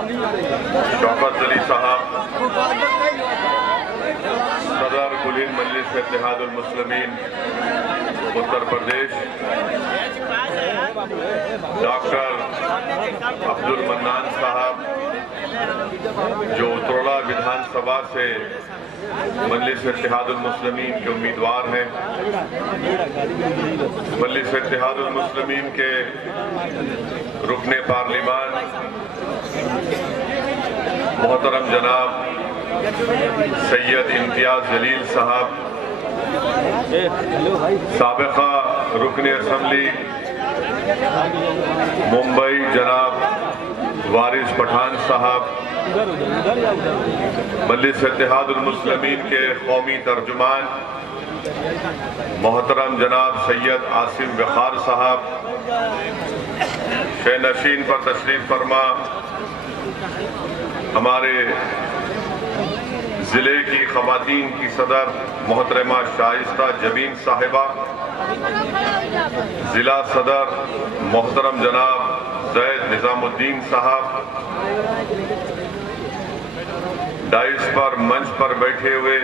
शौकत अली साहब, सदर कुलीन मजलिस इत्तेहादुल मुस्लिमीन उत्तर प्रदेश, डॉक्टर अब्दुल मन्नान साहब जो उत्तरोला विधानसभा से मजलिस इत्तेहादुल मुस्लिमीन के उम्मीदवार हैं, मजलिस इत्तेहादुल मुस्लिमीन के रुकने पार्लिमान मोहतरम जनाब सैयद इम्तियाज जलील साहब, साबिका रुकने असम्बली मुंबई जनाब वारिस पठान साहब, मजलिस इत्तेहादुल मुस्लिमीन के कौमी तर्जुमान मोहतरम जनाब सैयद आसिम वखार साहब, शेनशीन पर तशरीफ फरमा हमारे जिले की खवातीन की सदर मोहतरमा शाइस्ता जबीन साहिबा, जिला सदर मोहतरम जनाब जैद निजामुद्दीन साहब, डाइस पर मंच पर बैठे हुए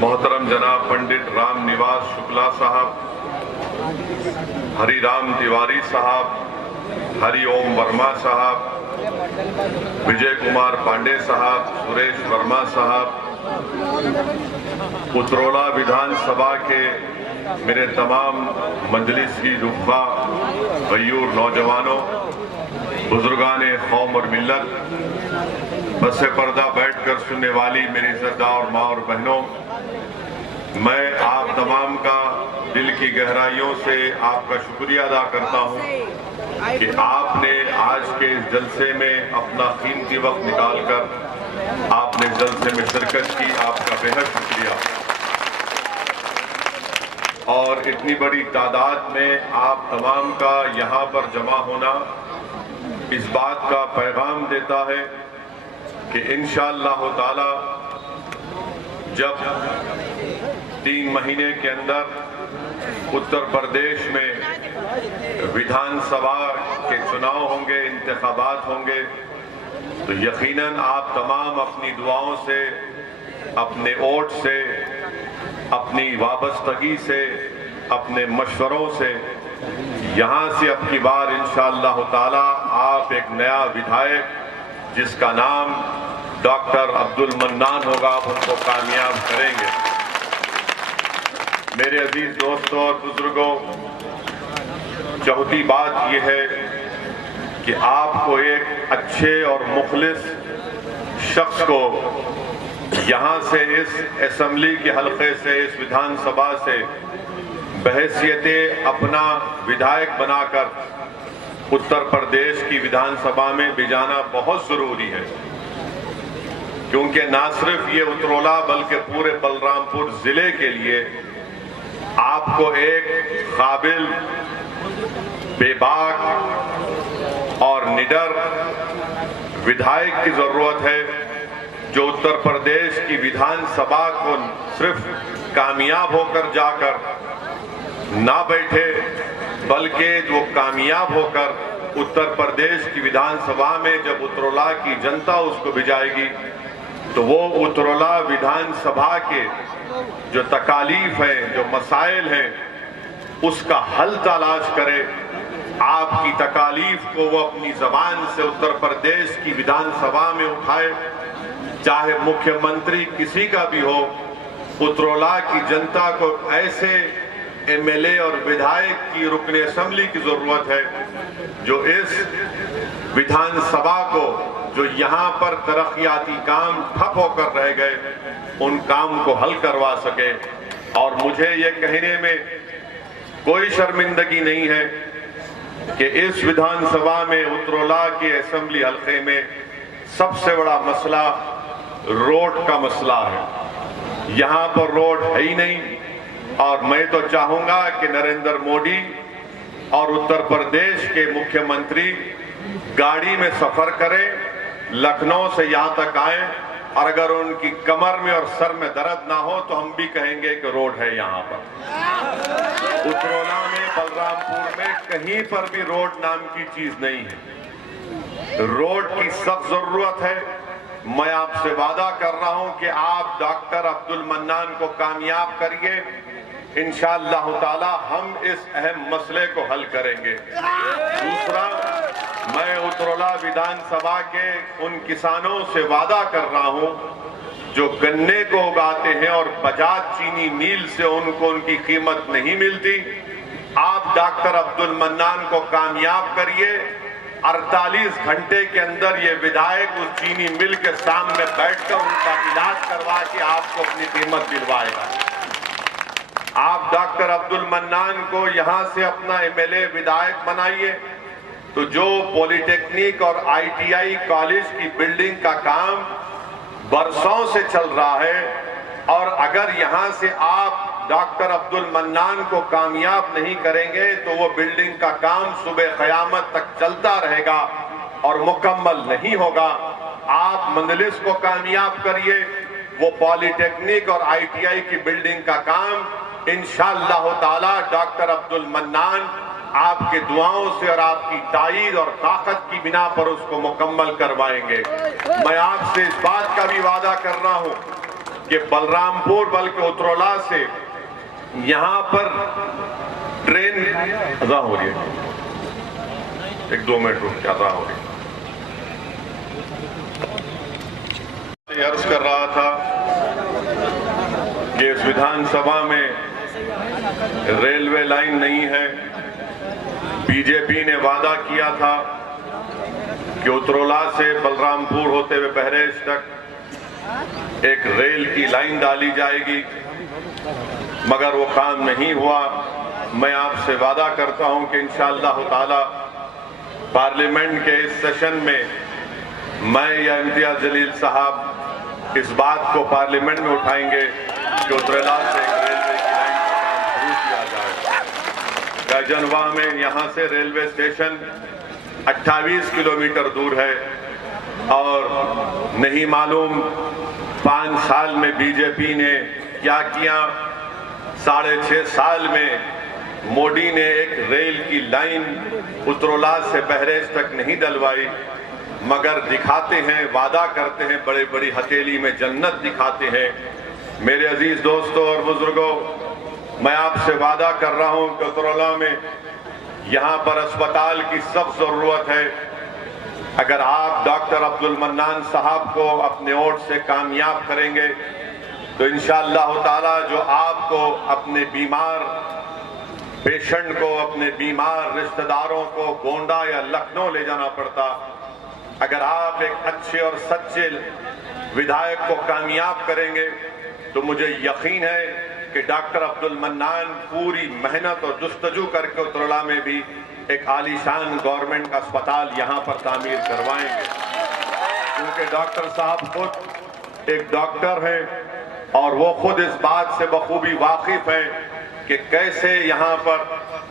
मोहतरम जनाब पंडित राम निवास शुक्ला साहब, हरिराम तिवारी साहब, हरिओम वर्मा साहब, विजय कुमार पांडे साहब, सुरेश वर्मा साहब, उत्तरोला विधानसभा के मेरे तमाम मजलिस की रुखा गयूर नौजवानों, बुजुर्गाने कौम और मिल्लत, बसे पर्दा बैठकर सुनने वाली मेरी इज़्ज़तदार माँ और बहनों, मैं आप तमाम का दिल की गहराइयों से आपका शुक्रिया अदा करता हूँ कि आपने आज के इस जलसे में अपना कीमती वक्त निकालकर आपने जलसे में शिरकत की। आपका बेहद शुक्रिया। और इतनी बड़ी तादाद में आप तमाम का यहाँ पर जमा होना इस बात का पैगाम देता है कि इंशाअल्लाह ताला जब 3 महीने के अंदर उत्तर प्रदेश में विधानसभा के चुनाव होंगे, इंतखाबात होंगे, तो यकीनन आप तमाम अपनी दुआओं से, अपने वोट से, अपनी वाबस्तगी से, अपने मशवरों से यहाँ से अब की बार इंशाअल्लाह ताला आप एक नया विधायक जिसका नाम डॉक्टर अब्दुल मन्नान होगा, आप उनको कामयाब करेंगे। मेरे अजीज दोस्तों और बुजुर्गों, चौथी बात यह है कि आपको एक अच्छे और मुखलिस शख्स को यहाँ से इस असेंबली के हलके से, इस विधानसभा से बहैसियते अपना विधायक बनाकर उत्तर प्रदेश की विधानसभा में भिजाना बहुत जरूरी है, क्योंकि ना सिर्फ ये उत्तरोला बल्कि पूरे बलरामपुर जिले के लिए आपको एक काबिल, बेबाक और निडर विधायक की जरूरत है जो उत्तर प्रदेश की विधानसभा को सिर्फ कामयाब होकर जाकर ना बैठे, बल्कि वो कामयाब होकर उत्तर प्रदेश की विधानसभा में जब उत्तरोला की जनता उसको भिजाएगी तो वो उत्तरोला विधानसभा के जो तकालीफ है, जो मसाइल हैं, उसका हल तलाश करे। आपकी तकालीफ को वो अपनी जबान से उत्तर प्रदेश की विधानसभा में उठाए, चाहे मुख्यमंत्री किसी का भी हो। उत्तरोला की जनता को ऐसे एमएलए और विधायक की रुकने असेंबली की जरूरत है जो इस विधानसभा को, जो यहाँ पर तरक्याती काम ठप होकर रह गए, उन काम को हल करवा सके। और मुझे ये कहने में कोई शर्मिंदगी नहीं है कि इस विधानसभा में उत्तरोला के असेंबली हलके में सबसे बड़ा मसला रोड का मसला है। यहाँ पर रोड है ही नहीं, और मैं तो चाहूंगा कि नरेंद्र मोदी और उत्तर प्रदेश के मुख्यमंत्री गाड़ी में सफर करें, लखनऊ से यहाँ तक आए, और अगर उनकी कमर में और सर में दर्द ना हो तो हम भी कहेंगे कि रोड है यहाँ पर। उत्तरोला में, बलरामपुर में कहीं पर भी रोड नाम की चीज नहीं है। रोड की सख्त जरूरत है। मैं आपसे वादा कर रहा हूं कि आप डॉक्टर अब्दुल मन्नान को कामयाब करिए, इंशाअल्लाह ताला हम इस अहम मसले को हल करेंगे। दूसरा, मैं उतरौला विधानसभा के उन किसानों से वादा कर रहा हूं जो गन्ने को उगाते हैं और बजाज चीनी मिल से उनको उनकी कीमत नहीं मिलती। आप डॉक्टर अब्दुल मन्नान को कामयाब करिए। 48 घंटे के अंदर ये विधायक उस चीनी मिल के सामने बैठकर उनका इलाज करवा के आपको अपनी कीमत दिलवाएगा। आप डॉक्टर अब्दुल मन्नान को यहां से अपना एमएलए विधायक बनाइए तो जो पॉलिटेक्निक और आईटीआई कॉलेज की बिल्डिंग का काम बरसों से चल रहा है, और अगर यहां से आप डॉक्टर अब्दुल मन्नान को कामयाब नहीं करेंगे तो वो बिल्डिंग का काम सुबह क़यामत तक चलता रहेगा और मुकम्मल नहीं होगा। आप मंदलिस को कामयाब करिए, वो पॉलिटेक्निक और आईटीआई की बिल्डिंग का काम इंशाअल्लाह ताला डॉक्टर अब्दुल मन्नान आपके दुआओं से और आपकी ताईद और ताकत की बिना पर उसको मुकम्मल करवाएंगे। मैं आपसे इस बात का भी वादा कर रहा हूं कि बलरामपुर बल्कि उतरौला से यहां पर ट्रेन अदा हो रही है, 1-2 मिनट रुक के अदा हो रही है। अर्ज कर रहा था कि इस विधानसभा में रेलवे लाइन नहीं है। बीजेपी ने वादा किया था कि उतरौला से बलरामपुर होते हुए बहरेज तक एक रेल की लाइन डाली जाएगी, मगर वो काम नहीं हुआ। मैं आपसे वादा करता हूं कि इंशाअल्लाह ताला पार्लियामेंट के इस सेशन में मैं या इम्तियाज जलील साहब इस बात को पार्लियामेंट में उठाएंगे कि उतरौला से एक रेलवे की लाइन का काम शुरू किया जाए। गैजनवा में यहां से रेलवे स्टेशन 28 किलोमीटर दूर है और नहीं मालूम 5 साल में बीजेपी ने क्या किया। 6.5 साल में मोदी ने एक रेल की लाइन उतरौला से बहरेज तक नहीं डलवाई, मगर दिखाते हैं, वादा करते हैं, बड़े बड़ी हथेली में जन्नत दिखाते हैं। मेरे अजीज दोस्तों और बुजुर्गों, मैं आपसे वादा कर रहा हूं कि उतरौला में यहां पर अस्पताल की सख्त जरूरत है। अगर आप डॉक्टर अब्दुल मन्नान साहब को अपने वोट से कामयाब करेंगे तो इंशाअल्लाह ताला जो आपको अपने बीमार पेशेंट को, अपने बीमार रिश्तेदारों को गोंडा या लखनऊ ले जाना पड़ता, अगर आप एक अच्छे और सच्चे विधायक को कामयाब करेंगे तो मुझे यकीन है कि डॉक्टर अब्दुल मन्नान पूरी मेहनत और जुस्तजू करके उतरौला में भी एक आलीशान गवर्नमेंट का अस्पताल यहां पर तामीर करवाएंगे, क्योंकि डॉक्टर साहब खुद एक डॉक्टर हैं और वो खुद इस बात से बखूबी वाकिफ हैं कि कैसे यहां पर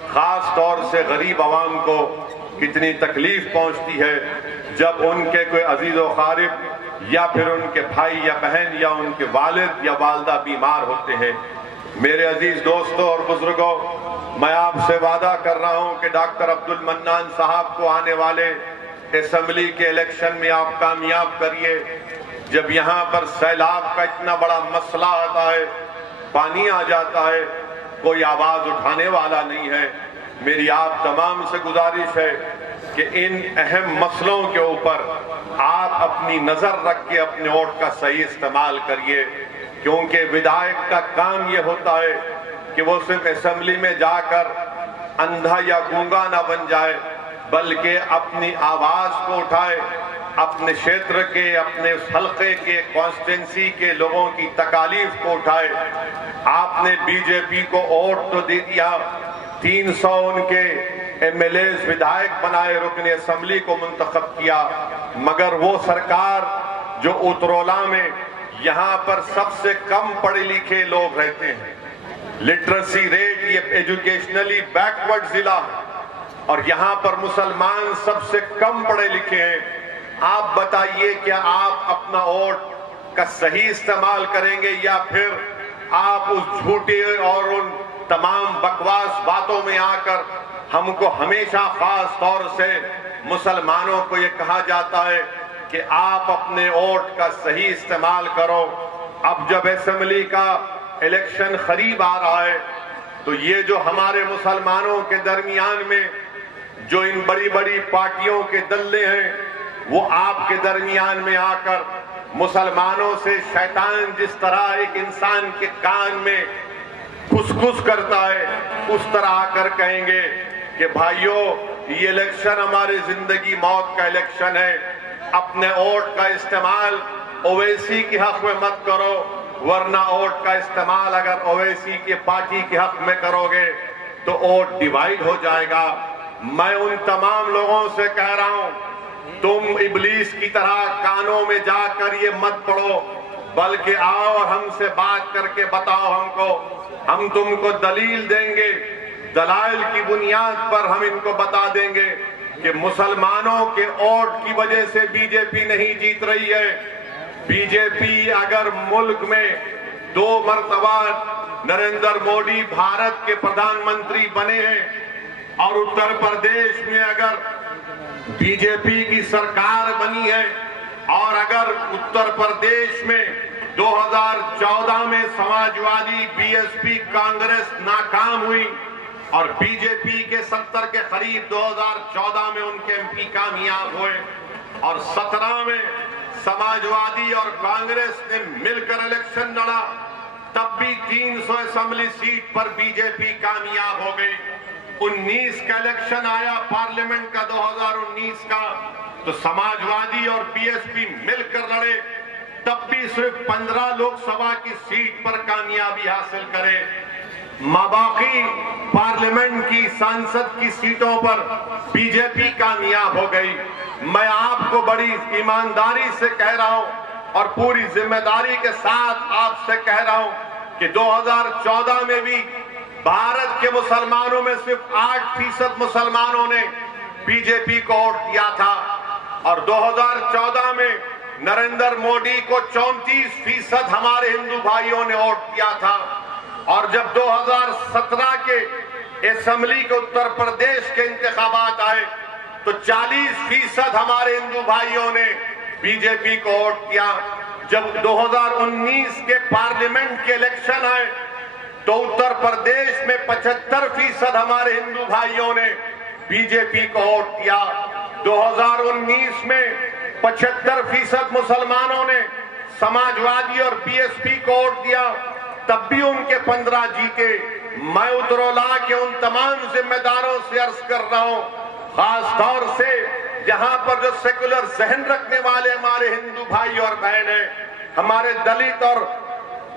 खास तौर से गरीब आवाम को कितनी तकलीफ पहुंचती है जब उनके कोई अजीज व क़ारिब या फिर उनके भाई या बहन या उनके वालिद या वालदा बीमार होते हैं। मेरे अजीज दोस्तों और बुजुर्गों, मैं आपसे वादा कर रहा हूं कि डॉक्टर अब्दुल मन्नान साहब को आने वाले असेंबली के इलेक्शन में आप कामयाब करिए। जब यहां पर सैलाब का इतना बड़ा मसला आता है, पानी आ जाता है, कोई आवाज उठाने वाला नहीं है। मेरी आप तमाम से गुजारिश है कि इन अहम मसलों के ऊपर आप अपनी नजर रख के अपने वोट का सही इस्तेमाल करिए, क्योंकि विधायक का काम ये होता है कि वो सिर्फ असेंबली में जाकर अंधा या गूंगा ना बन जाए, बल्कि अपनी आवाज को उठाए, अपने क्षेत्र के, अपने हल्के के, कॉन्स्टिट्यूंसी के लोगों की तकालीफ को उठाए। आपने बीजेपी को वोट तो दे दिया, 300 उनके एमएलए विधायक बनाए, रुकने असेंबली को मुंतखब किया, मगर वो सरकार जो उतरौला में यहां पर सबसे कम पढ़े लिखे लोग रहते हैं, लिटरेसी रेट, ये एजुकेशनली बैकवर्ड जिला है और यहां पर मुसलमान सबसे कम पढ़े लिखे हैं। आप बताइए, क्या आप अपना वोट का सही इस्तेमाल करेंगे या फिर आप उस झूठे और उन तमाम बकवास बातों में आकर हमको हमेशा खास तौर से मुसलमानों को ये कहा जाता है कि आप अपने वोट का सही इस्तेमाल करो। अब जब असेंबली का इलेक्शन करीब आ रहा है तो ये जो हमारे मुसलमानों के दरमियान में जो इन बड़ी बड़ी पार्टियों के दल्ले हैं वो आपके दरमियान में आकर मुसलमानों से शैतान जिस तरह एक इंसान के कान में खुसखुस करता है उस तरह आकर कहेंगे कि भाइयों ये इलेक्शन हमारी जिंदगी मौत का इलेक्शन है, अपने वोट का इस्तेमाल ओवैसी के हक में मत करो, वरना वोट का इस्तेमाल अगर ओवैसी की पार्टी के हक में करोगे तो वोट डिवाइड हो जाएगा। मैं उन तमाम लोगों से कह रहा हूं, तुम इब्लीस की तरह कानों में जाकर ये मत पढ़ो, बल्कि आओ और हमसे बात करके बताओ हमको, हम तुमको दलील देंगे, दलाइल की बुनियाद पर हम इनको बता देंगे कि मुसलमानों के वोट की वजह से बीजेपी नहीं जीत रही है। बीजेपी अगर मुल्क में 2 मरतबा नरेंद्र मोदी भारत के प्रधानमंत्री बने हैं और उत्तर प्रदेश में अगर बीजेपी की सरकार बनी है और अगर उत्तर प्रदेश में 2014 में समाजवादी बीएसपी कांग्रेस नाकाम हुई और बीजेपी के 70 के करीब 2014 में उनके एमपी कामयाब हुए और 17 में समाजवादी और कांग्रेस ने मिलकर इलेक्शन लड़ा, तब भी 300 असेंबली सीट पर बीजेपी कामयाब हो गई। 19 का इलेक्शन आया पार्लियामेंट का 2019 का, तो समाजवादी और बीएसपी मिलकर लड़े, तब भी सिर्फ 15 लोकसभा की सीट पर कामयाबी हासिल करे। बाकी पार्लियामेंट की सांसद की सीटों पर बीजेपी कामयाब हो गई। मैं आपको बड़ी ईमानदारी से कह रहा हूं और पूरी जिम्मेदारी के साथ आपसे कह रहा हूं कि 2014 में भी भारत के मुसलमानों में सिर्फ 8% मुसलमानों ने बीजेपी को वोट दिया था और 2014 में नरेंद्र मोदी को 34% हमारे हिंदू भाइयों ने वोट दिया था और जब 2017 के असेंबली के उत्तर प्रदेश के इंतखाबात आए तो 40% हमारे हिंदू भाइयों ने बीजेपी को वोट दिया। जब 2019 के पार्लियामेंट के इलेक्शन आए तो उत्तर प्रदेश में 75% हमारे हिंदू भाइयों ने बीजेपी को वोट दिया। 2019 में 75% मुसलमानों ने समाजवादी और बीएसपी को वोट दिया, तब भी उनके 15 जीते। मैं उत्तरोला के उन तमाम जिम्मेदारों से अर्ज कर रहा हूं, खास तौर से जहां पर जो सेकुलर जहन रखने वाले हमारे हिंदू भाई और बहन हैं, हमारे दलित और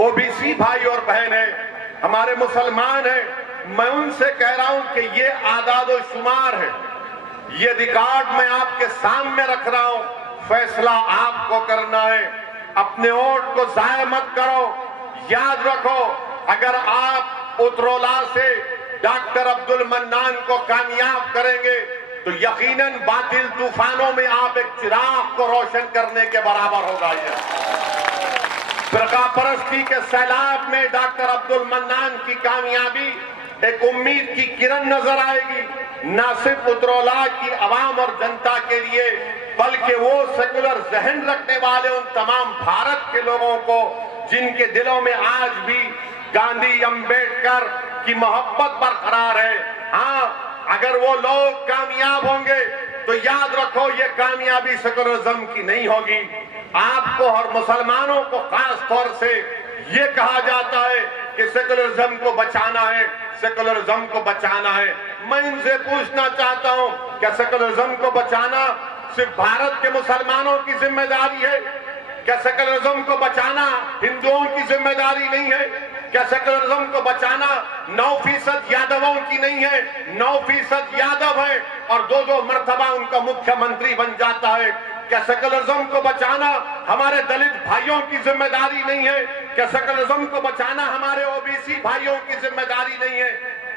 ओबीसी भाई और बहन हैं, हमारे मुसलमान हैं, मैं उनसे कह रहा हूं कि ये आदाद और शुमार है, ये रिकॉर्ड मैं आपके सामने रख रहा हूं, फैसला आपको करना है। अपने वोट को जाया मत करो। याद रखो, अगर आप उत्तरोला से डॉक्टर अब्दुल मन्नान को कामयाब करेंगे तो यकीनन बातिल तूफानों में आप एक चिराग को रोशन करने के बराबर होगा। ये फिरका परस्ती के सैलाब में डॉक्टर अब्दुल मन्नान की कामयाबी एक उम्मीद की किरण नजर आएगी, न सिर्फ उत्तरोला की आवाम और जनता के लिए बल्कि वो सेकुलर जहन रखने वाले उन तमाम भारत के लोगों को जिनके दिलों में आज भी गांधी अंबेडकर की मोहब्बत बरकरार है। हाँ, अगर वो लोग कामयाब होंगे तो याद रखो ये कामयाबी सेकुलरिज्म की नहीं होगी। आपको और मुसलमानों को खास तौर से ये कहा जाता है कि सेकुलरिज्म को बचाना है, सेकुलरिज्म को बचाना है। मैं इनसे पूछना चाहता हूं, क्या सेकुलरिज्म को बचाना सिर्फ भारत के मुसलमानों की जिम्मेदारी है? क्या सेकुलरिज्म को बचाना हिंदुओं की जिम्मेदारी नहीं है? क्या सेकुलरिज्म को बचाना 9% यादवों की नहीं है? 9% यादव है और 2-2 मर्तबा उनका मुख्यमंत्री बन जाता है। क्या सेकुलरिज्म को बचाना हमारे दलित भाइयों की जिम्मेदारी नहीं है? क्या सेकुलरिज्म को बचाना हमारे ओबीसी भाइयों की जिम्मेदारी नहीं है?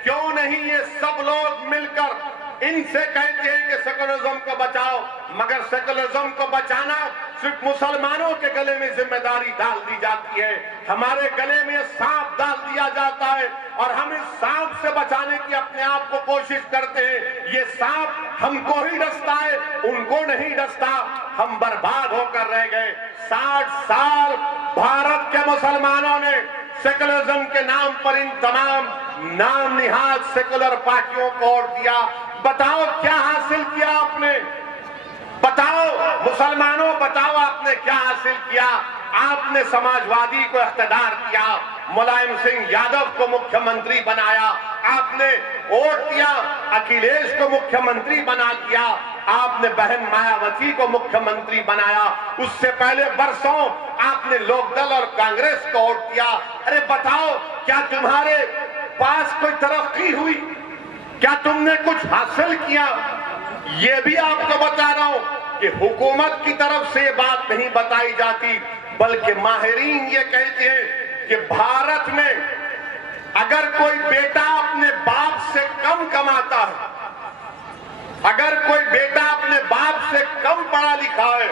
क्यों नहीं ये सब लोग मिलकर इनसे कहते हैं कि सेकुलरिज्म को बचाओ, मगर सेकुलरिज्म को बचाना सिर्फ मुसलमानों के गले में जिम्मेदारी डाल दी जाती है। हमारे गले में सांप डाल दिया जाता है और हम इस सांप से बचाने की अपने आप को कोशिश करते हैं। ये सांप हमको ही डसता है, उनको नहीं डसता। हम बर्बाद होकर रह गए। 60 साल भारत के मुसलमानों ने सेकुलरिज्म के नाम पर इन तमाम नाम निहाद सेकुलर पार्टियों को वोट दिया। बताओ क्या हासिल किया आपने? बताओ मुसलमानों, बताओ आपने क्या हासिल किया? आपने समाजवादी को इख्तियार किया, मुलायम सिंह यादव को मुख्यमंत्री बनाया, आपने वोट दिया, अखिलेश को मुख्यमंत्री बना दिया, आपने बहन मायावती को मुख्यमंत्री बनाया। उससे पहले बरसों आपने लोकदल और कांग्रेस को वोट दिया। अरे बताओ, क्या तुम्हारे पास कोई तरक्की हुई? क्या तुमने कुछ हासिल किया? ये भी आपको बता रहा हूं कि हुकूमत की तरफ से ये बात नहीं बताई जाती, बल्कि माहिरीन ये कहते हैं कि भारत में अगर कोई बेटा अपने बाप से कम कमाता है, अगर कोई बेटा अपने बाप से कम पढ़ा लिखा है,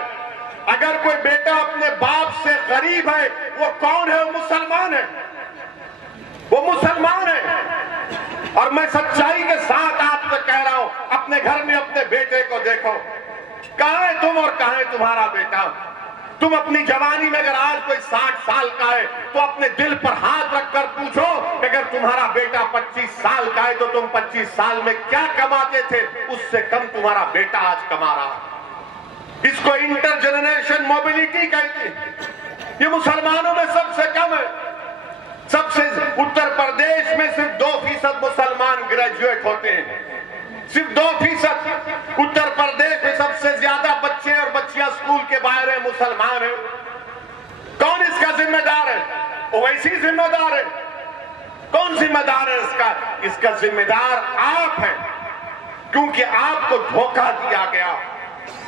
अगर कोई बेटा अपने बाप से गरीब है, वो कौन है? वो मुसलमान है, वो मुसलमान है। और मैं सच्चाई के साथ आपसे कह रहा हूं, अपने घर में अपने बेटे को देखो, कहां है तुम और कहां है तुम्हारा बेटा? तुम अपनी जवानी में अगर आज कोई 60 साल का है तो अपने दिल पर हाथ रखकर पूछो कि अगर तुम्हारा बेटा 25 साल का है तो तुम 25 साल में क्या कमाते थे? उससे कम तुम्हारा बेटा आज कमा रहा है। इसको इंटरजेनरेशन मोबिलिटी कहते हैं। ये मुसलमानों में सबसे कम है। सबसे उत्तर प्रदेश में सिर्फ 2% मुसलमान ग्रेजुएट होते हैं, सिर्फ 2%। उत्तर प्रदेश में सबसे ज्यादा बच्चे और बच्चियां स्कूल के बाहर है, मुसलमान है। कौन इसका जिम्मेदार है? ओवैसी जिम्मेदार है। कौन जिम्मेदार है इसका? इसका जिम्मेदार आप हैं, क्योंकि आपको धोखा दिया गया।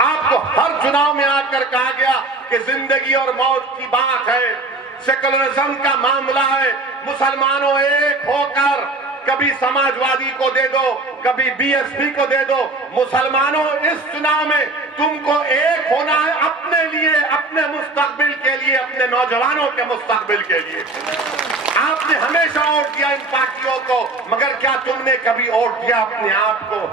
आपको हर चुनाव में आकर कहा गया कि जिंदगी और मौत की बात है, सेकुलरिज्म का मामला है, मुसलमानों एक होकर कभी समाजवादी को दे दो, कभी बीएसपी को दे दो। मुसलमानों, इस चुनाव में तुमको एक होना है अपने लिए, अपने मुस्तकबिल के लिए, अपने नौजवानों के मुस्तकबिल के लिए। आपने हमेशा वोट दिया इन पार्टियों को, मगर क्या तुमने कभी वोट दिया अपने आप को?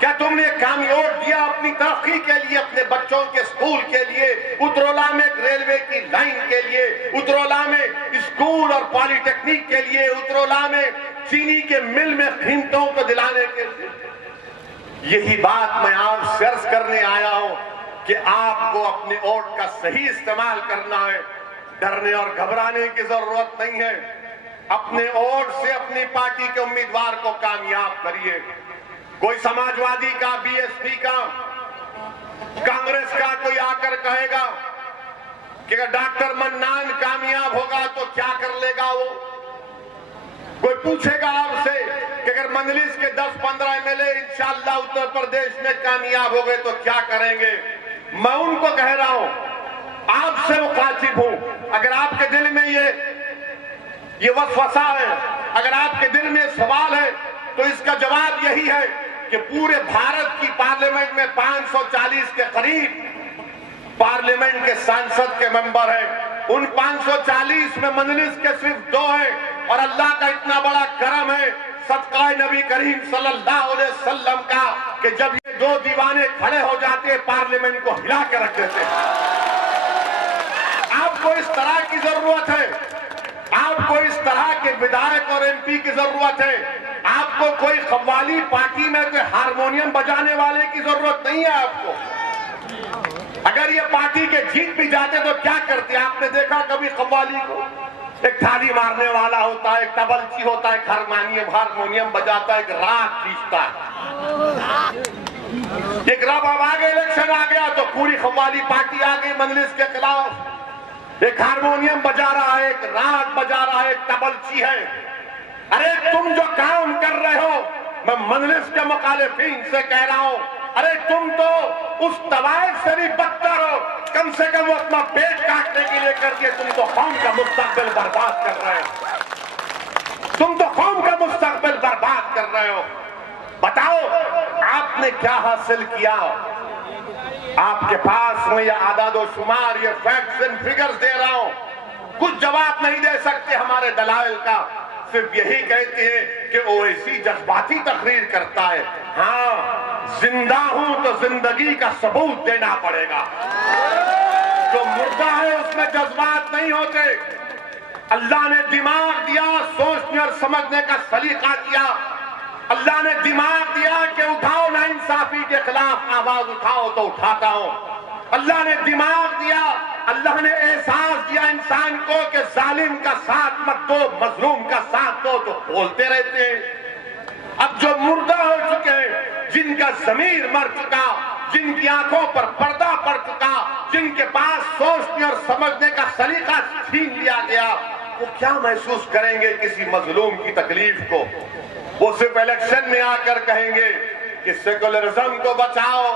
क्या तुमने कामी वोट दिया अपनी तरक्की के लिए, अपने बच्चों के स्कूल के लिए, उतरौला में रेलवे की लाइन के लिए, उतरौला में स्कूल और पॉलिटेक्निक के लिए, उतरौला में चीनी के मिल में कीमतों को दिलाने के लिए? यही बात मैं आपसे अर्ज करने आया हूं कि आपको अपने वोट का सही इस्तेमाल करना है। डरने और घबराने की जरूरत नहीं है। अपने वोट से अपनी पार्टी के उम्मीदवार को कामयाब करिए। कोई समाजवादी का, बीएसपी का, कांग्रेस का कोई आकर कहेगा कि अगर डॉक्टर मन्नान कामयाब होगा तो क्या कर लेगा वो? कोई पूछेगा आपसे कि अगर मंजलिस के 10-15 एमएलए इंशाअल्लाह उत्तर प्रदेश में कामयाब हो गए तो क्या करेंगे? मैं उनको कह रहा हूं, आपसे मुखातिब हूं, अगर आपके दिल में ये वसवसा है, अगर आपके दिल में सवाल है, तो इसका जवाब यही है कि पूरे भारत की पार्लियामेंट में 540 के करीब पार्लियामेंट के सांसद के मेंबर हैं। उन 540 में मंजलिस के सिर्फ 2 हैं और अल्लाह का इतना बड़ा करम है, सदका नबी करीम सल्लल्लाहु अलैहि वसल्लम का, कि जब ये 2 दीवाने खड़े हो जाते हैं पार्लियामेंट को हिला के रख देते हैं। आपको इस तरह की जरूरत है, आपको इस तरह के विधायक और एमपी की जरूरत है। आपको कोई कव्वाली पार्टी में कोई हारमोनियम बजाने वाले की जरूरत नहीं है आपको। अगर ये पार्टी के जीत भी जाते तो क्या करते? आपने देखा कभी कव्वाली को? एक थाली मारने वाला होता है, एक तबलची होता है, हारमोनियम बजाता है, एक राग खींचता है। एक रब अब आगे इलेक्शन आ गया तो पूरी कव्वाली पार्टी आ गई मंजलिस के खिलाफ। एक हारमोनियम बजा रहा है, एक राग बजा रहा है, एक तबलची है। अरे तुम जो काम कर रहे हो, मैं मंजलिस के मुखालिफिन से कह रहा हूं, अरे तुम तो उस तवायफ से भी बदतर हो। कम से कम वो अपना पेट काटने के लिए करके तुम तो कौम का मुस्तकबिल बर्बाद कर रहे हो। तुम तो कौम का मुस्तकबिल बर्बाद कर रहे हो। बताओ आपने क्या हासिल किया? आपके पास में ये आदादो शुमार, ये फैक्ट्स एंड फिगर्स दे रहा हूं, कुछ जवाब नहीं दे सकते हमारे दलाइल का। सिर्फ यही कहते हैं कि ओवैसी जज्बाती तकरीर करता है। हाँ, जिंदा हूं तो जिंदगी का सबूत देना पड़ेगा। जो मुर्दा है उसमें जज्बात नहीं होते। अल्लाह ने दिमाग दिया, सोचने और समझने का सलीका दिया। अल्लाह ने दिमाग दिया कि उठाओ ना इंसाफी के खिलाफ आवाज उठाओ तो उठाता हूं। अल्लाह ने दिमाग दिया, अल्लाह ने एहसास दिया इंसान को कि जालिम का साथ मत दो, मजलूम का साथ दो, तो बोलते रहते हैं। अब जो मुर्दा हो चुके हैं, जिनका जमीर मर चुका, जिनकी आंखों पर पर्दा पड़ चुका, जिनके पास सोचने और समझने का सलीका छीन लिया गया, वो क्या महसूस करेंगे किसी मजलूम की तकलीफ को? वो सिर्फ इलेक्शन में आकर कहेंगे कि सेकुलरिज्म को बचाओ,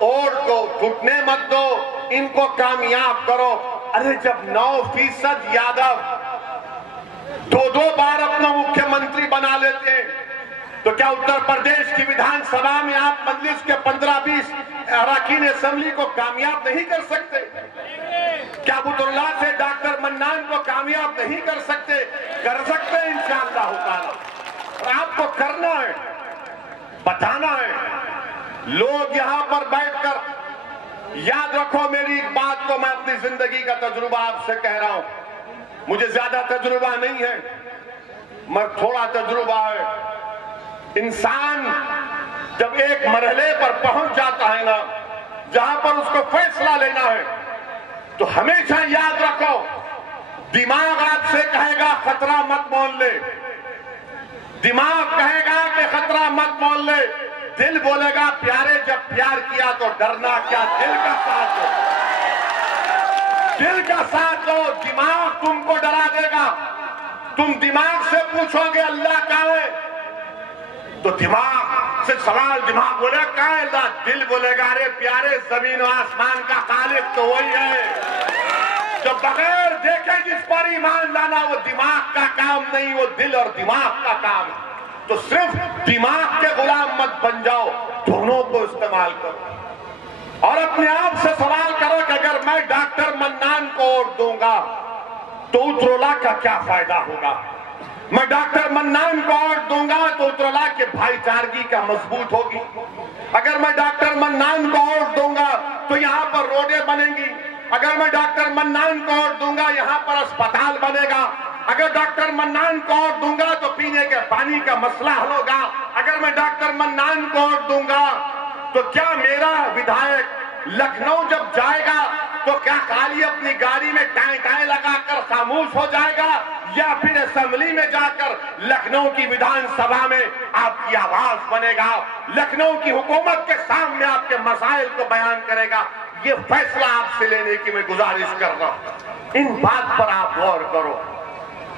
वोट को टूटने मत दो, इनको कामयाब करो। अरे जब 9% यादव 2-2 बार अपना मुख्यमंत्री बना लेते हैं, तो क्या उत्तर प्रदेश की विधानसभा में आप मजलिस के 15-20 अरकान असेंबली को कामयाब नहीं कर सकते? क्या बुतुल्लाह से डॉक्टर मन्नान को कामयाब नहीं कर सकते? कर सकते हैं इंशाअल्लाह ताला। और आपको करना है, बताना है। लोग यहां पर बैठकर, याद रखो मेरी एक बात को, मैं अपनी जिंदगी का तजुर्बा आपसे कह रहा हूं। मुझे ज्यादा तजुर्बा नहीं है, मगर थोड़ा तजुर्बा है। इंसान जब एक मरहले पर पहुंच जाता है ना, जहां पर उसको फैसला लेना है, तो हमेशा याद रखो, दिमाग आपसे कहेगा खतरा मत मोल ले, दिमाग कहेगा कि खतरा मत मोल ले, दिल बोलेगा प्यारे जब प्यार किया तो डरना क्या, दिल का साथ दो, दिल का साथ दो। दिमाग तुमको डरा देगा। तुम दिमाग से पूछोगे अल्लाह कहां है, तो दिमाग से सवाल, दिमाग बोलेगा कहां है अल्लाह, दिल बोलेगा अरे प्यारे जमीन और आसमान का खालिक तो वही है। जो बगैर देखे जिस पर ईमान लाना, वो दिमाग का काम नहीं, वो दिल और दिमाग का काम है। तो सिर्फ दिमाग के गुलाम मत बन जाओ, दोनों को इस्तेमाल करो। और अपने आप से सवाल करो कि अगर मैं डॉक्टर मन्नान को वोट दूंगा तो उत्तरोला का क्या फायदा होगा? मैं डॉक्टर मन्नान को वोट दूंगा तो उत्तरोला के भाईचारगी का मजबूत होगी। अगर मैं डॉक्टर मन्नान को वोट दूंगा तो यहाँ पर रोडें बनेंगी। अगर मैं डॉक्टर मन्नान को वोट दूंगा यहाँ पर अस्पताल बनेगा। अगर डॉक्टर मन्नान को वोट दूंगा तो पीने के पानी का मसला हल होगा। अगर मैं डॉक्टर मन्नान को वोट दूंगा तो क्या मेरा विधायक लखनऊ जब जाएगा तो क्या खाली अपनी गाड़ी में टाएं टाएं लगाकर खामोश हो जाएगा, या फिर असेंबली में जाकर लखनऊ की विधानसभा में आपकी आवाज बनेगा, लखनऊ की हुकूमत के सामने आपके मसाइल को बयान करेगा? ये फैसला आपसे लेने की मैं गुजारिश कर रहा हूं। इन बात पर आप गौर करो।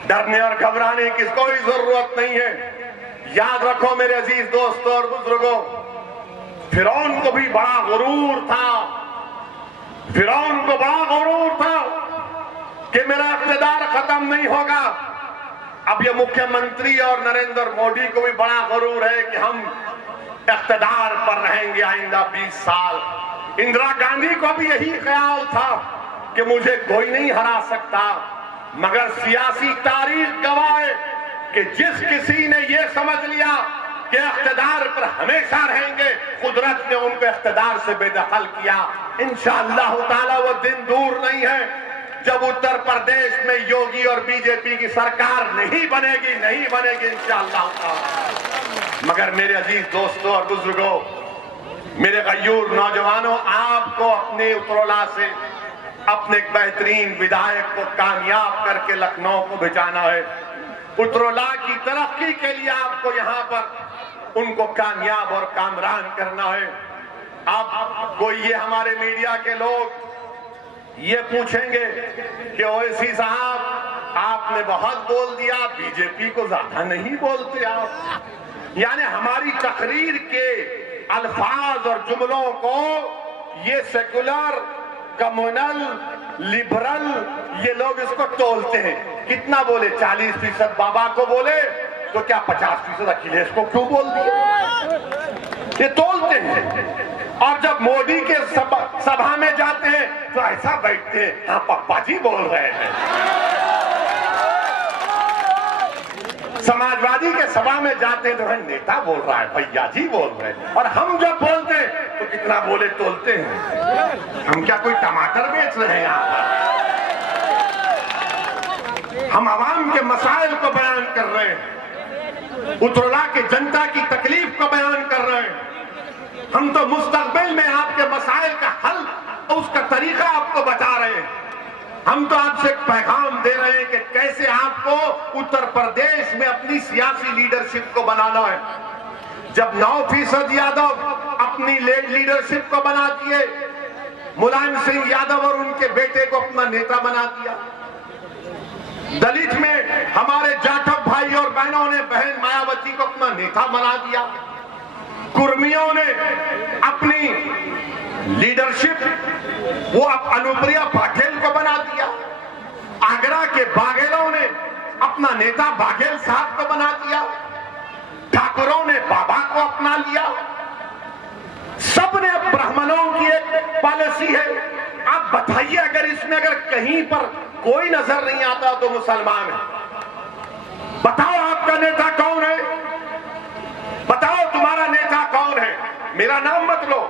डरने और घबराने की कोई जरूरत नहीं है। याद रखो मेरे अजीज दोस्तों और बुजुर्गों, फिरौन को भी बड़ा गुरूर था, फिरौन को बड़ा गुरूर था कि मेरा इक़्तिदार खत्म नहीं होगा। अब ये मुख्यमंत्री और नरेंद्र मोदी को भी बड़ा गुरूर है कि हम इक़्तिदार पर रहेंगे आइंदा 20 साल। इंदिरा गांधी को भी यही ख्याल था कि मुझे कोई नहीं हरा सकता, मगर सियासी तारीख गवाह है कि जिस किसी ने यह समझ लिया कि इक़्तिदार पर हमेशा रहेंगे, कुदरत ने उनको इक़्तिदार से बेदखल किया। इंशाअल्लाह ताला वो दिन दूर नहीं है जब उत्तर प्रदेश में योगी और बीजेपी की सरकार नहीं बनेगी इंशाअल्लाह ताला। मगर मेरे अजीज दोस्तों और बुजुर्गों, मेरे गयूर नौजवानों, आपको अपने उत्तरोला से अपने एक बेहतरीन विधायक को कामयाब करके लखनऊ को भिजाना है। उत्तरोला की तरक्की के लिए आपको यहाँ पर उनको कामयाब और कामरान करना है। अब कोई ये हमारे मीडिया के लोग ये पूछेंगे कि ओवैसी साहब आपने बहुत बोल दिया, बीजेपी को ज्यादा नहीं बोलते आप। यानी हमारी तकरीर के अल्फाज और जुमलों को ये सेकुलर, कम्युनल, लिबरल ये लोग इसको तोलते हैं। कितना बोले? 40% बाबा को बोले, तो क्या 50% अखिलेश को क्यों बोल दिए? ये तोलते हैं। और जब मोदी के सभा में जाते हैं तो ऐसा बैठते हैं, हाँ पप्पा जी बोल रहे हैं। समाजवादी के सभा में जाते हैं तो है नेता बोल रहा है, भैया जी बोल रहे हैं। और हम जब बोलते हैं तो कितना बोले तोलते हैं। हम क्या कोई टमाटर बेच रहे हैं यहाँ पर? हम आवाम के मसाइल को बयान कर रहे हैं, उत्तरला के जनता की तकलीफ को बयान कर रहे हैं। हम तो मुस्तकबिल में आपके मसाइल का हल, उसका तरीका आपको बता रहे हैं। हम तो आपसे एक पैगाम दे रहे हैं कि कैसे आपको उत्तर प्रदेश में अपनी सियासी लीडरशिप को बनाना है। जब 9% यादव अपनी लीडरशिप को बना दिए, मुलायम सिंह यादव और उनके बेटे को अपना नेता बना दिया। दलित में हमारे जाटव भाई और बहनों ने बहन मायावती को अपना नेता बना दिया। कुर्मियों ने अपनी लीडरशिप वो अब अनुप्रिया पाटिल को बना दिया। आगरा के बाघेलों ने अपना नेता बाघेल साहब को बना दिया। ठाकुरों ने बाबा को अपना लिया। सबने अब ब्राह्मणों की एक पॉलिसी है। आप बताइए, अगर इसमें अगर कहीं पर कोई नजर नहीं आता तो मुसलमान है। बताओ आपका नेता कौन है? बताओ तुम्हारा नेता कौन है? मेरा नाम मत लो,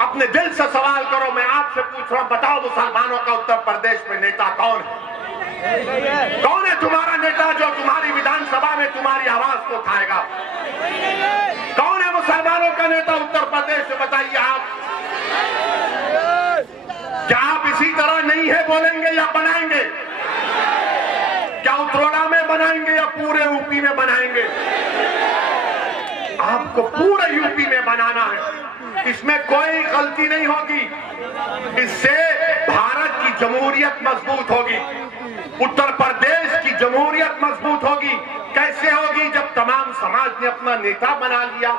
अपने दिल से सवाल करो। मैं आपसे पूछ रहा हूं, बताओ मुसलमानों का उत्तर प्रदेश में नेता कौन है? कौन है तुम्हारा नेता जो तुम्हारी विधानसभा में तुम्हारी आवाज को उठाएगा? कौन है मुसलमानों का नेता उत्तर प्रदेश में? बताइए आप। क्या आप इसी तरह नहीं है बोलेंगे या बनाएंगे? क्या उत्तरोड़ा में बनाएंगे या पूरे यूपी में बनाएंगे? आपको पूरे यूपी में बनाना है, इसमें कोई गलती नहीं होगी। इससे भारत की जमहूरियत मजबूत होगी, उत्तर प्रदेश की जमहूरियत मजबूत होगी। कैसे होगी? जब तमाम समाज ने अपना नेता बना लिया,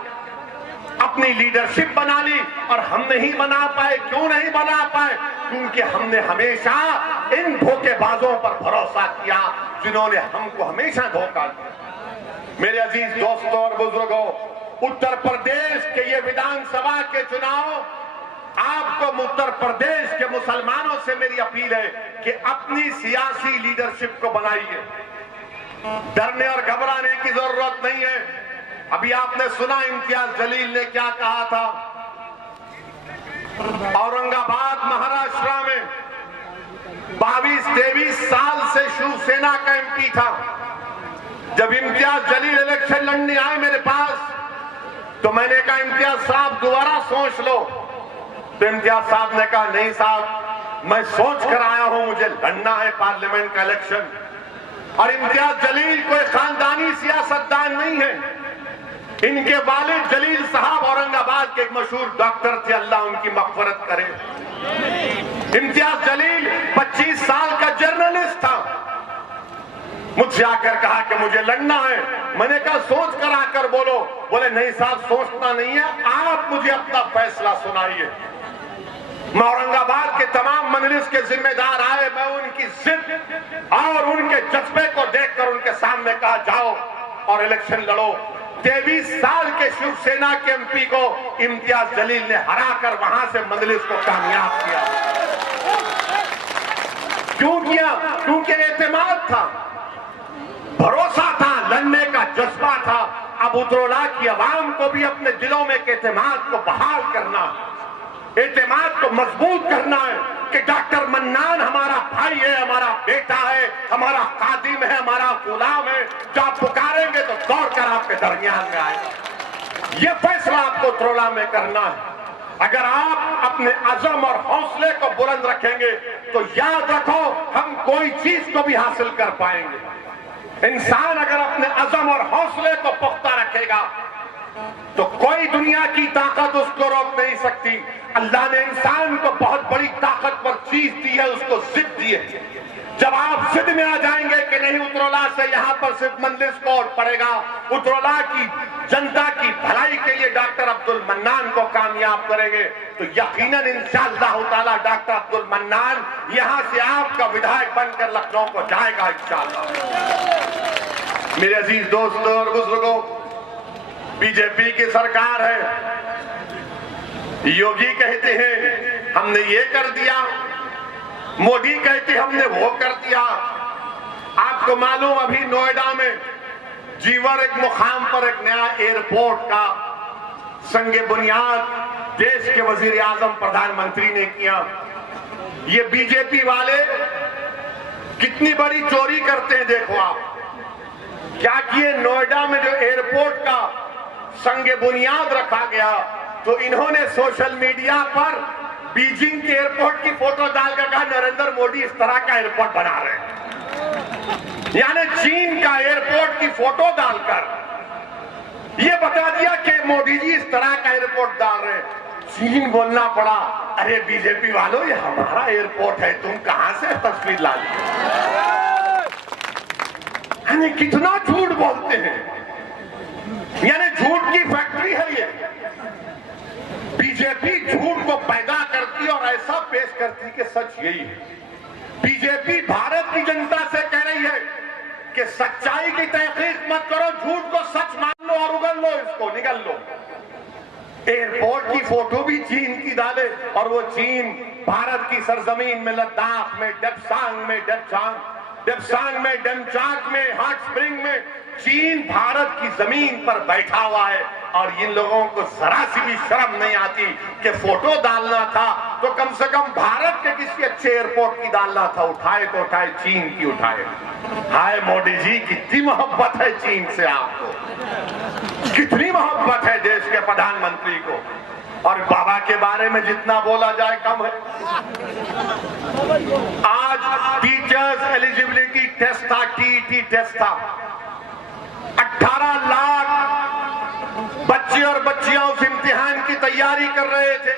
अपनी लीडरशिप बना ली। और हम नहीं बना पाए। क्यों नहीं बना पाए? क्योंकि हमने हमेशा इन धोखेबाजों पर भरोसा किया जिन्होंने हमको हमेशा धोखा दिया। मेरे अजीज दोस्तों और बुजुर्गों, उत्तर प्रदेश के ये विधानसभा के चुनाव, आपको उत्तर प्रदेश के मुसलमानों से मेरी अपील है कि अपनी सियासी लीडरशिप को बनाइए। डरने और घबराने की जरूरत नहीं है। अभी आपने सुना इम्तियाज जलील ने क्या कहा था। औरंगाबाद महाराष्ट्र में 22-23 साल से शिवसेना का एमपी था। जब इम्तियाज जलील इलेक्शन लड़ने आए मेरे पास तो मैंने कहा, इम्तियाज साहब दोबारा सोच लो। तो इम्तियाज साहब ने कहा, नहीं साहब, मैं सोच कर आया हूं, मुझे लड़ना है पार्लियामेंट का इलेक्शन। और इम्तियाज जलील कोई खानदानी सियासतदान नहीं है। इनके वालिद जलील साहब औरंगाबाद के एक मशहूर डॉक्टर थे, अल्लाह उनकी मग़फ़िरत करे। इम्तियाज जलील 25 साल का जर्नलिस्ट था। मुझसे आकर कहा कि मुझे लड़ना है। मैंने कहा, सोच कर आकर बोलो। बोले, नहीं साहब, सोचना नहीं है, आप मुझे अपना फैसला सुनाइए। मैं औरंगाबाद के तमाम मजलिस के जिम्मेदार आए, मैं उनकी जिद और उनके जज्बे को देखकर उनके सामने कहा, जाओ और इलेक्शन लड़ो। 23 साल के शिवसेना के एमपी को इम्तियाज जलील ने हराकर वहां से मजलिस को कामयाब किया। क्यों किया? क्योंकि एतमाद था, भरोसा था, लड़ने का जज्बा था। अब उत्तरोला की आवाम को भी अपने दिलों में एतमाद को बहाल करना, एतमाद को मजबूत करना है कि डॉक्टर मन्नान हमारा भाई है, हमारा बेटा है, हमारा खादिम है, हमारा गुलाम है। जो आप पुकारेंगे तो दौड़ कर आपके दरमियान में आएगा। ये फैसला आपको उत्तरोला में करना है। अगर आप अपने अज़म और हौसले को बुलंद रखेंगे तो याद रखो, हम कोई चीज को भी हासिल कर पाएंगे। इंसान अगर अपने अज़म और हौसले को पुख्ता रखेगा तो कोई दुनिया की ताकत उसको रोक नहीं सकती। अल्लाह ने इंसान को बहुत बड़ी ताकतवर चीज दी है, उसको जिद दी है। जब आप जिद में आ जाएंगे कि नहीं, उत्तरोला से यहाँ पर सिर्फ मजलिस कोर्ट पड़ेगा, उत्तरोला की जनता की भलाई के लिए डॉक्टर अब्दुल मन्नान को कामयाब करेंगे, तो यकीनन इंशाअल्लाह ताला डॉक्टर अब्दुल मन्नान यहाँ से आपका विधायक बनकर लखनऊ को जाएगा इंशाअल्लाह। मेरे अजीज दोस्तों और बुजुर्गों, बीजेपी की सरकार है। योगी कहते हैं हमने ये कर दिया, मोदी कहते हमने वो कर दिया। आपको मालूम अभी नोएडा में जीवर एक मुकाम पर एक नया एयरपोर्ट का संगे बुनियाद देश के वजीर आजम प्रधानमंत्री ने किया। ये बीजेपी वाले कितनी बड़ी चोरी करते हैं देखो आप। क्या किए, नोएडा में जो एयरपोर्ट का संगे बुनियाद रखा गया तो इन्होंने सोशल मीडिया पर बीजिंग के एयरपोर्ट की फोटो डालकर कहा नरेंद्र मोदी इस तरह का एयरपोर्ट बना रहे हैं। यानी चीन का एयरपोर्ट की फोटो डालकर यह बता दिया कि मोदी जी इस तरह का एयरपोर्ट डाल रहे हैं। चीन बोलना पड़ा, अरे बीजेपी वालों ये हमारा एयरपोर्ट है, तुम कहां से तस्वीर ला ली। यानी कितना झूठ बोलते हैं, यानी झूठ की फैक्ट्री है ये। बीजेपी झूठ को पैदा करती और ऐसा पेश करती कि सच यही है। बीजेपी भारत की जनता से कह रही है कि सच्चाई की तहकीक मत करो, झूठ को सच मान लो और उगल लो, इसको निगल लो। एयरपोर्ट की फोटो भी चीन की डाले और वो चीन भारत की सरजमीन में लद्दाख में डेप्सांग में डेमचाक में हॉट स्प्रिंग में चीन भारत की जमीन पर बैठा हुआ है। और इन लोगों को जरा सी भी शर्म नहीं आती कि फोटो डालना था तो कम से कम भारत के किसी अच्छे एयरपोर्ट की डालना था, उठाए तो उठाए चीन की उठाए। हाय मोदी जी, कितनी मोहब्बत है चीन से आपको, कितनी मोहब्बत है देश के प्रधानमंत्री को। और बाबा के बारे में जितना बोला जाए कम है। आज टीचर्स एलिजिबिलिटी टेस्ट था, टीईटी टेस्ट था। 18 लाख बच्चे और बच्चियां उस इम्तिहान की तैयारी कर रहे थे।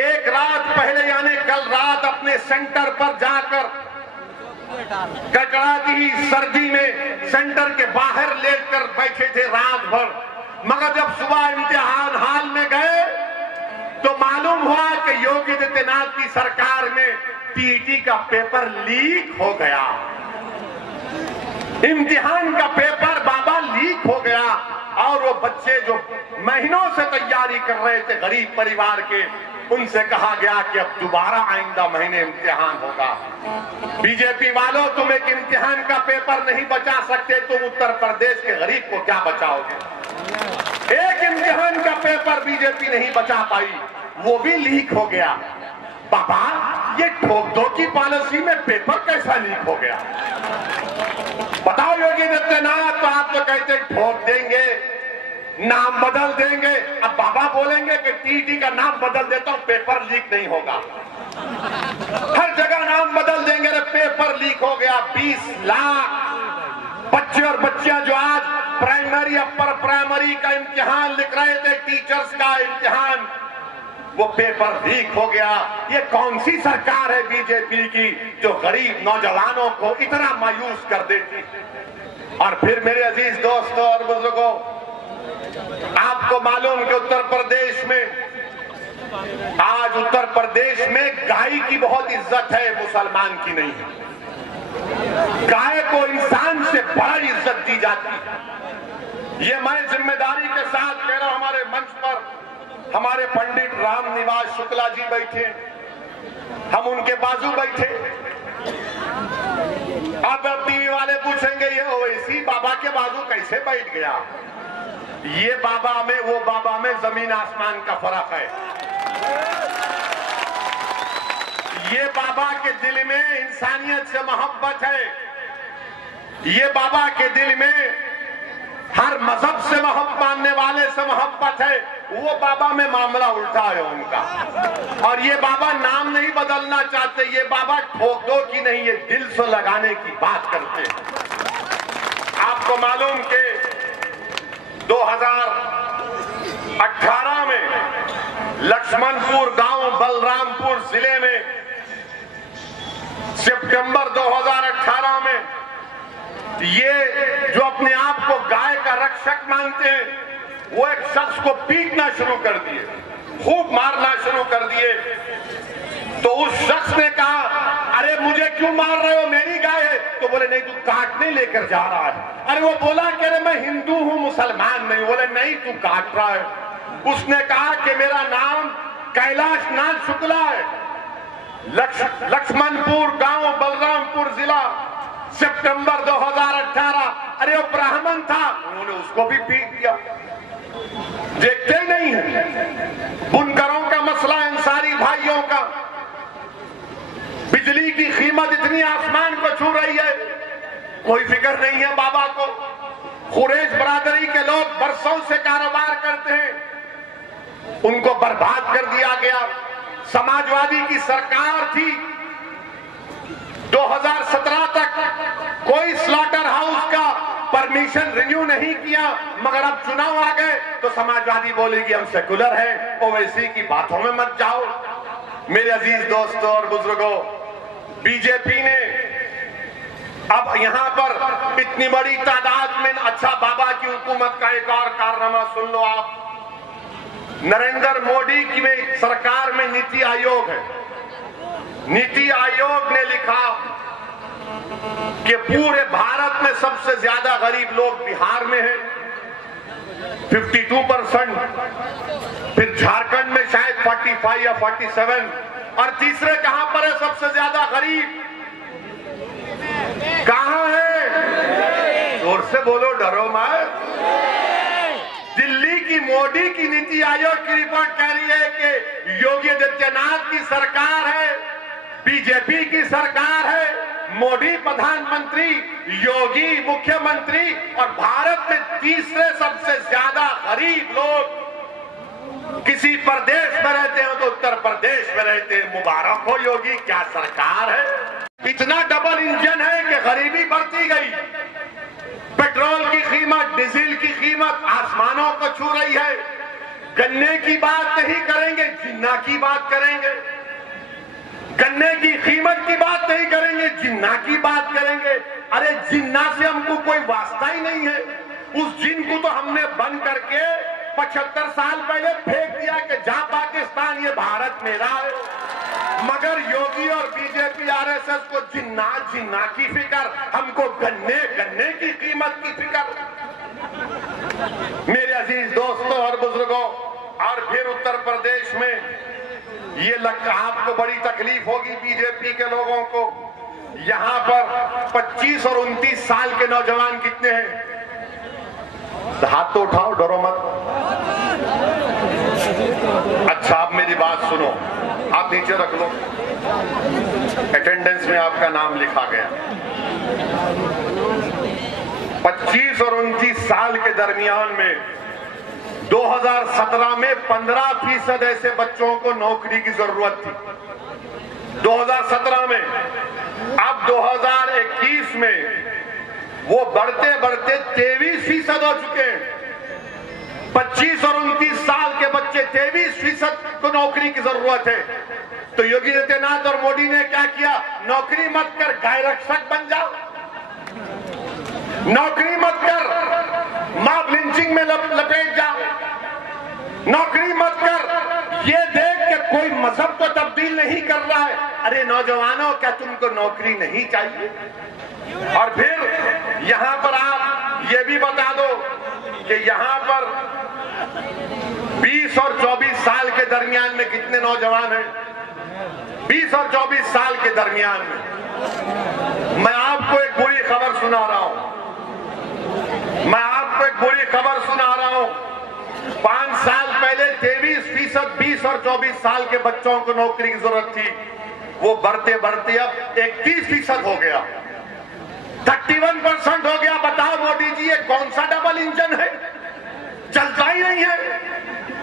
एक रात पहले यानी कल रात अपने सेंटर पर जाकर कड़कड़ाती सर्दी में सेंटर के बाहर लेटकर बैठे थे रात भर। मगर जब सुबह इम्तिहान हाल में गए तो मालूम हुआ कि योगी आदित्यनाथ की सरकार में टीईटी का पेपर लीक हो गया। इम्तिहान का पेपर बाबा लीक हो गया और वो बच्चे जो महीनों से तैयारी कर रहे थे गरीब परिवार के, उनसे कहा गया कि अब दोबारा आइंदा महीने इम्तिहान होगा। बीजेपी वालों, तुम एक इम्तिहान का पेपर नहीं बचा सकते, तुम उत्तर प्रदेश के गरीब को क्या बचाओगे। एक इम्तिहान का पेपर बीजेपी नहीं बचा पाई, वो भी लीक हो गया। बाबा, ये ठोक दो की पॉलिसी में पेपर कैसा लीक हो गया, बताओ योगी आदित्यनाथ। तो आप तो कहते ठोक देंगे, नाम बदल देंगे। अब बाबा बोलेंगे कि टीटी का नाम बदल देता हूं, पेपर लीक नहीं होगा। हर जगह नाम बदल देंगे, पेपर लीक हो गया। 20 लाख बच्चे और बच्चियां जो आज प्राइमरी अपर प्राइमरी का इम्तिहान लिख रहे थे, टीचर्स का इम्तिहान, वो पेपर लीक हो गया। ये कौन सी सरकार है बीजेपी की जो गरीब नौजवानों को इतना मायूस कर देती। और फिर मेरे अजीज दोस्तों और बुजुर्गों, आपको मालूम कि उत्तर प्रदेश में आज उत्तर प्रदेश में गाय की बहुत इज्जत है, मुसलमान की नहीं है। गाय को इंसान से बड़ा इज्जत दी जाती है। ये मैं जिम्मेदारी के साथ कह रहा हूं। हमारे मंच पर हमारे पंडित रामनिवास शुक्ला जी बैठे, हम उनके बाजू बैठे। अब टीवी वाले पूछेंगे ये ओवैसी बाबा के बाजू कैसे बैठ गया। ये बाबा में वो बाबा में जमीन आसमान का फर्क है। ये बाबा के दिल में इंसानियत से मोहब्बत है। ये बाबा के दिल में हर मजहब से मानने वाले से मोहब्बत है। वो बाबा में मामला उल्टा है उनका। और ये बाबा नाम नहीं बदलना चाहते, ये बाबा ठोक दो की नहीं, ये दिल से लगाने की बात करते हैं। आपको मालूम कि 2018 में लक्ष्मणपुर गांव बलरामपुर जिले में सितंबर 2018 में ये जो अपने आप को गाय का रक्षक मानते हैं, वो एक शख्स को पीटना शुरू कर दिए, खूब मारना शुरू कर दिए। तो उस शख्स ने कहा, अरे मुझे क्यों मार रहे हो, मेरी गाय है। तो बोले नहीं तू काटने लेकर जा रहा है। अरे वो बोला कि अरे मैं हिंदू हूं मुसलमान नहीं। बोले नहीं तू काट रहा है। उसने कहा कि मेरा नाम कैलाश नाथ शुक्ला है, लक्ष्मणपुर गांव बलरामपुर जिला, सितंबर 2018। अरे वो ब्राह्मण था, उन्होंने उसको भी पीट दिया। देखते नहीं है बुनकरों का मसला, अंसारी भाइयों का, बिजली की कीमत इतनी आसमान को छू रही है, कोई फिक्र नहीं है बाबा को। कुरैश बरादरी के लोग बरसों से कारोबार करते हैं, उनको बर्बाद कर दिया गया। समाजवादी की सरकार थी, 2017 तक कोई स्लॉटर हाउस का परमिशन रिन्यू नहीं किया, मगर अब चुनाव आ गए तो समाजवादी बोलेगी हम सेकुलर हैं, ओवैसी की बातों में मत जाओ। मेरे अजीज दोस्तों और बुजुर्गों, बीजेपी ने अब यहां पर इतनी बड़ी तादाद में, अच्छा बाबा की हुकूमत का एक और कारनामा सुन लो आप। नरेंद्र मोदी की में सरकार में नीति आयोग है। नीति आयोग ने लिखा कि पूरे भारत में सबसे ज्यादा गरीब लोग बिहार में हैं, 52%, फिर झारखंड में शायद 45 या 47, और तीसरे कहां पर है सबसे ज्यादा गरीब? कहां है? जोर से बोलो, डरो मत। दिल्ली की मोदी की नीति आयोग की रिपोर्ट कह रही है कि योगी आदित्यनाथ की सरकार है, बीजेपी की सरकार है, मोदी प्रधानमंत्री, योगी मुख्यमंत्री, और भारत में तीसरे सबसे ज्यादा गरीब लोग किसी प्रदेश में रहते हो तो उत्तर प्रदेश में रहते हैं। मुबारक हो योगी, क्या सरकार है। इतना डबल इंजन है कि गरीबी बढ़ती गई, पेट्रोल की कीमत, डीजल की कीमत आसमानों को छू रही है। गन्ने की बात नहीं करेंगे, जिन्ना की बात करेंगे। गन्ने की कीमत की बात नहीं करेंगे, जिन्ना की बात करेंगे। अरे जिन्ना से हमको कोई वास्ता ही नहीं है। उस जिन को तो हमने बंद करके 75 साल पहले फेंक दिया कि जा पाकिस्तान, ये भारत मेरा है। मगर योगी और बीजेपी आरएसएस को जिन्ना जिन्ना की फिक्र, हमको गन्ने की कीमत की फिक्र। मेरे अजीज दोस्तों और बुजुर्गों, और फिर उत्तर प्रदेश में ये लगता आपको बड़ी तकलीफ होगी बीजेपी के लोगों को। यहां पर 25 और 29 साल के नौजवान कितने हैं? हाथ तो उठाओ, डरो मत। अच्छा, आप मेरी बात सुनो, आप नीचे रख लो, अटेंडेंस में आपका नाम लिखा गया। 25 और 29 साल के दरमियान में 2017 में 15% ऐसे बच्चों को नौकरी की जरूरत थी, 2017 में। अब 2021 में वो बढ़ते बढ़ते 23% हो चुके हैं। 25 और 29 साल के बच्चे, 23% को नौकरी की जरूरत है। तो योगी आदित्यनाथ और मोदी ने क्या किया? नौकरी मत कर, गाय रक्षक बन जाओ। नौकरी मत कर, मॉब लिंचिंग में लपेट जाओ। नौकरी मत कर, ये देख के कोई मजहब तो तब्दील नहीं कर रहा है। अरे नौजवानों, क्या तुमको नौकरी नहीं चाहिए? और फिर यहां पर आप ये भी बता दो कि यहां पर 20 और 24 साल के दरमियान में कितने नौजवान हैं? 20 और 24 साल के दरमियान में मैं आपको एक बुरी खबर सुना रहा हूं। मैं आपको एक बुरी खबर सुना रहा हूं। 5 साल पहले 23%, 20 और 24 साल के बच्चों को नौकरी की जरूरत थी, वो बढ़ते बढ़ते अब 31% हो गया, 31% हो गया। बताओ मोदी जी, ये कौन सा डबल इंजन है? चलता ही नहीं है।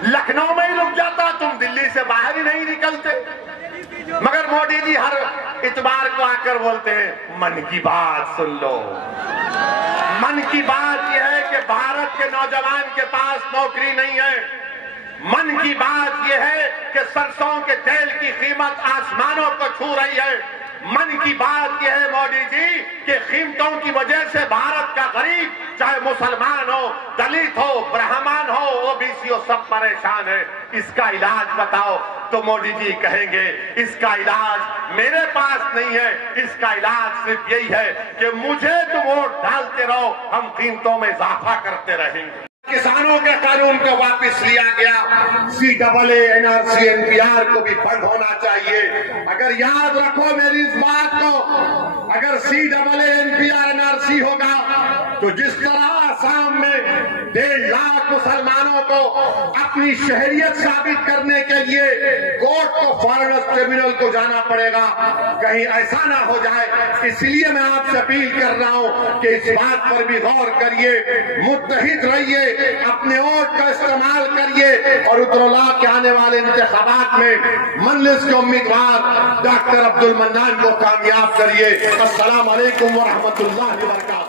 लखनऊ में ही रुक जाता, तुम दिल्ली से बाहर ही नहीं निकलते। मगर मोदी जी हर इतवार को आकर बोलते हैं मन की बात सुन लो। मन की बात यह है कि भारत के नौजवान के पास नौकरी नहीं है। मन की बात यह है कि सरसों के तेल की कीमत आसमानों को छू रही है। मन की बात यह है मोदी जी कि कीमतों की वजह से भारत का गरीब, चाहे मुसलमान हो, दलित हो, ब्राह्मण हो, ओबीसी हो, सब परेशान है। इसका इलाज बताओ। तो मोदी जी कहेंगे इसका इलाज मेरे पास नहीं है, इसका इलाज सिर्फ यही है कि मुझे तुम वोट डालते रहो, हम कीमतों में इजाफा करते रहेंगे। किसानों के कानून को वापस लिया गया, CAA, NRC, NPR को भी बंद होना चाहिए। अगर याद रखो मेरी इस बात को, अगर CAA, NPR, NRC होगा तो जिस तरह आसाम में 1.5 लाख मुसलमानों को अपनी शहरियत साबित करने के लिए कोर्ट को फॉरेनर्स ट्रिब्यूनल को जाना पड़ेगा, कहीं ऐसा ना हो जाए। इसलिए मैं आपसे अपील कर रहा हूं कि इस बात पर भी गौर करिए, मुत्तहिद रहिए, अपने वोट का इस्तेमाल करिए और उत्तरला के आने वाले इंतखाबात में मजलिस के उम्मीदवार डॉक्टर अब्दुल मन्नान को कामयाब करिए। अस्सलाम वालेकुम व रहमतुल्लाहि व बरकातहू।